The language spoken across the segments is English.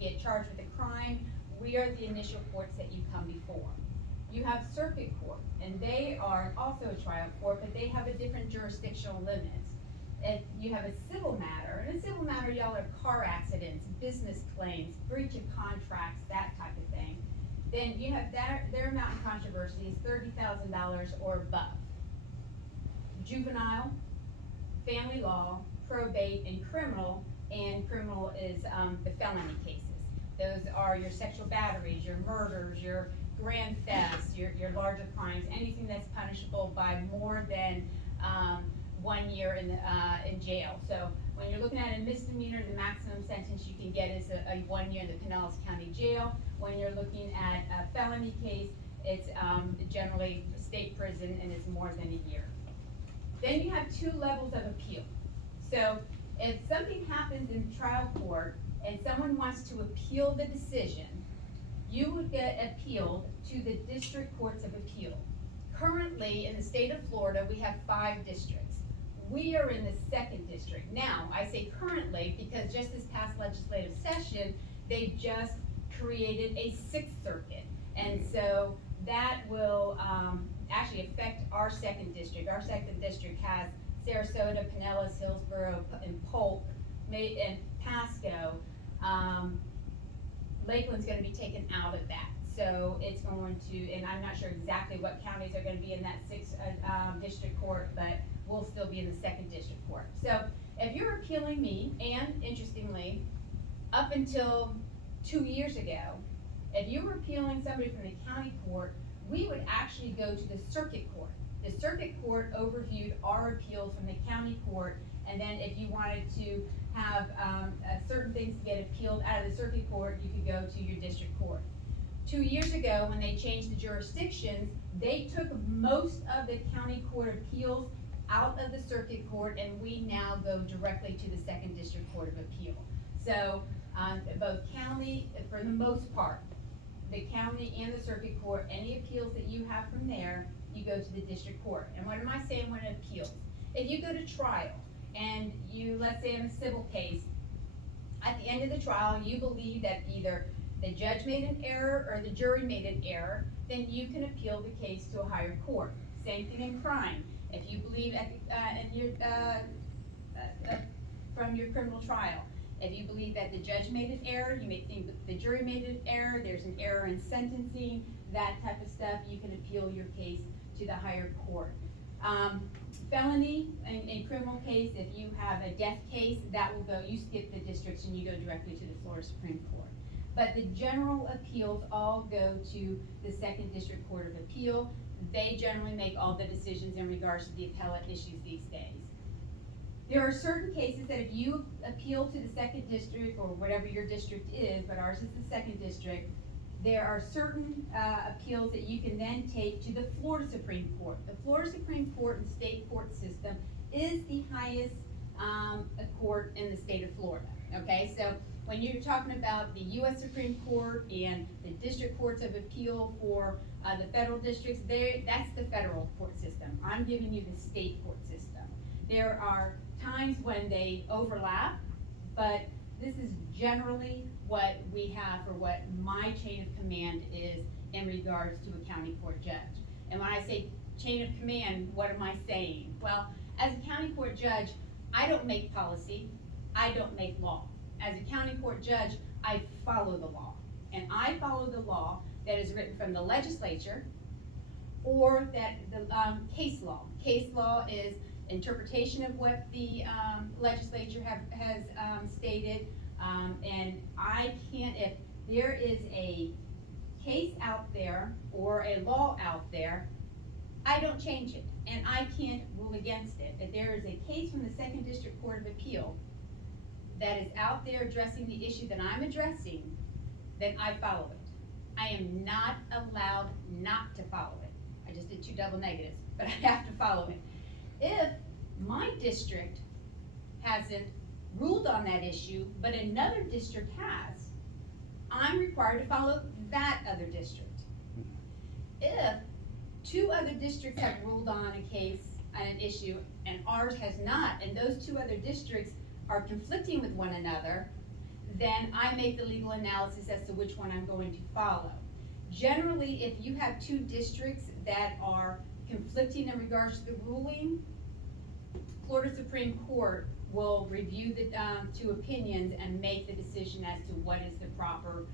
get charged with a crime, we are the initial courts that you come before. You have circuit court, and they are also a trial court, but they have a different jurisdictional limits. If you have a civil matter, and a civil matter, y'all, are car accidents, business claims, breach of contracts, that type of thing. Then you have their amount in controversy is $30,000 or above. Juvenile, family law, probate, and criminal is the felony cases. Those are your sexual batteries, your murders, your grand thefts, your larger crimes, anything that's punishable by more than 1 year in jail. So when you're looking at a misdemeanor, the maximum sentence you can get is a 1 year in the Pinellas County Jail. When you're looking at a felony case, it's generally state prison, and it's more than a year. Then you have 2 levels of appeal. So if something happens in trial court and someone wants to appeal the decision, you would get appealed to the district courts of appeal. Currently, in the state of Florida, we have 5 districts. We are in the 2nd district. Now, I say currently because just this past legislative session, they just created a 6th circuit. And so that will actually affect our 2nd district. Our 2nd district has Sarasota, Pinellas, Hillsborough, and Polk, and Pasco. Lakeland's going to be taken out of that. So it's going to, and I'm not sure exactly what counties are going to be in that 6th district court, but we'll still be in the 2nd district court. So if you're appealing me, and interestingly, up until 2 years ago, if you were appealing somebody from the county court, we would actually go to the circuit court. The circuit court overviewed our appeals from the county court, and then if you wanted to have certain things get appealed out of the circuit court, you could go to your district court. 2 years ago, when they changed the jurisdictions, they took most of the county court appeals out of the circuit court, and we now go directly to the 2nd district court of appeal. So both county, for the most part, the county and the circuit court, any appeals that you have from there, you go to the district court. And what am I saying when it appeals? If you go to trial and you, let's say in a civil case, at the end of the trial, you believe that either the judge made an error or the jury made an error, then you can appeal the case to a higher court. Same thing in crime. If you believe from your criminal trial, if you believe that the judge made an error, you may think that the jury made an error, there's an error in sentencing, that type of stuff, you can appeal your case to the higher court. Felony in criminal case, if you have a death case, that will go, you skip the districts and you go directly to the Florida Supreme Court. But the general appeals all go to the 2nd District Court of Appeal. They generally make all the decisions in regards to the appellate issues these days. There are certain cases that if you appeal to the 2nd District, or whatever your district is, but ours is the 2nd District, there are certain appeals that you can then take to the Florida Supreme Court. The Florida Supreme Court and state court system is the highest court in the state of Florida. Okay, so when you're talking about the U.S. Supreme Court and the district courts of appeal for the federal districts, that's the federal court system. I'm giving you the state court system. There are times when they overlap, but this is generally what we have for what my chain of command is in regards to a county court judge. And when I say chain of command, what am I saying? Well, as a county court judge, I don't make policy, I don't make law. As a county court judge, I follow the law. And I follow the law that is written from the legislature or that the case law. Case law is interpretation of what the legislature has stated. And I can't, if there is a case out there or a law out there, I don't change it, and I can't rule against it. If there is a case from the 2nd District Court of Appeal that is out there addressing the issue that I'm addressing, then I follow it. I am not allowed not to follow it. I just did 2 double negatives, but I have to follow it. If my district hasn't ruled on that issue, but another district has, I'm required to follow that other district. If 2 other districts have ruled on a case, an issue, and ours has not, and those 2 other districts are conflicting with one another, then I make the legal analysis as to which one I'm going to follow. Generally, if you have two districts that are conflicting in regards to the ruling, Florida Supreme Court will review the two opinions and make the decision as to what is the proper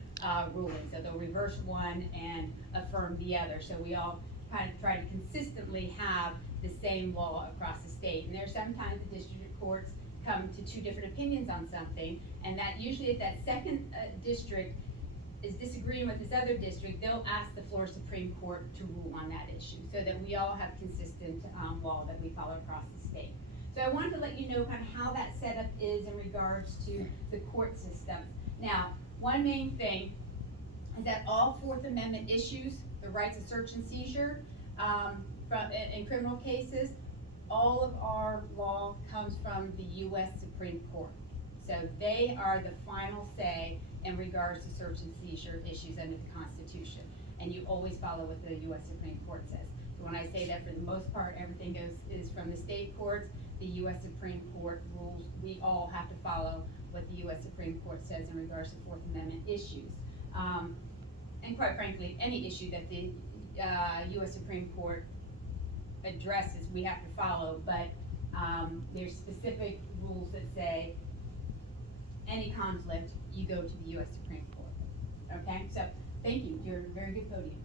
ruling. So they'll reverse one and affirm the other. So we all kind of try to consistently have the same law across the state. And there's sometimes the district courts come to two different opinions on something, and that usually if that second district is disagreeing with this other district, they'll ask the Florida Supreme Court to rule on that issue so that we all have consistent law that we follow across the state. So I wanted to let you know kind of how that setup is in regards to the court system. Now, one main thing is that all Fourth Amendment issues, the rights of search and seizure, in criminal cases, all of our law comes from the U.S. Supreme Court. So they are the final say in regards to search and seizure issues under the Constitution. And you always follow what the U.S. Supreme Court says. So when I say that, for the most part, everything is from the state courts, the U.S. Supreme Court rules. We all have to follow what the U.S. Supreme Court says in regards to Fourth Amendment issues. And quite frankly, any issue that the U.S. Supreme Court addresses, we have to follow, but there's specific rules that say any conflict, you go to the U.S. Supreme Court. Okay, so thank you. You're a very good podium.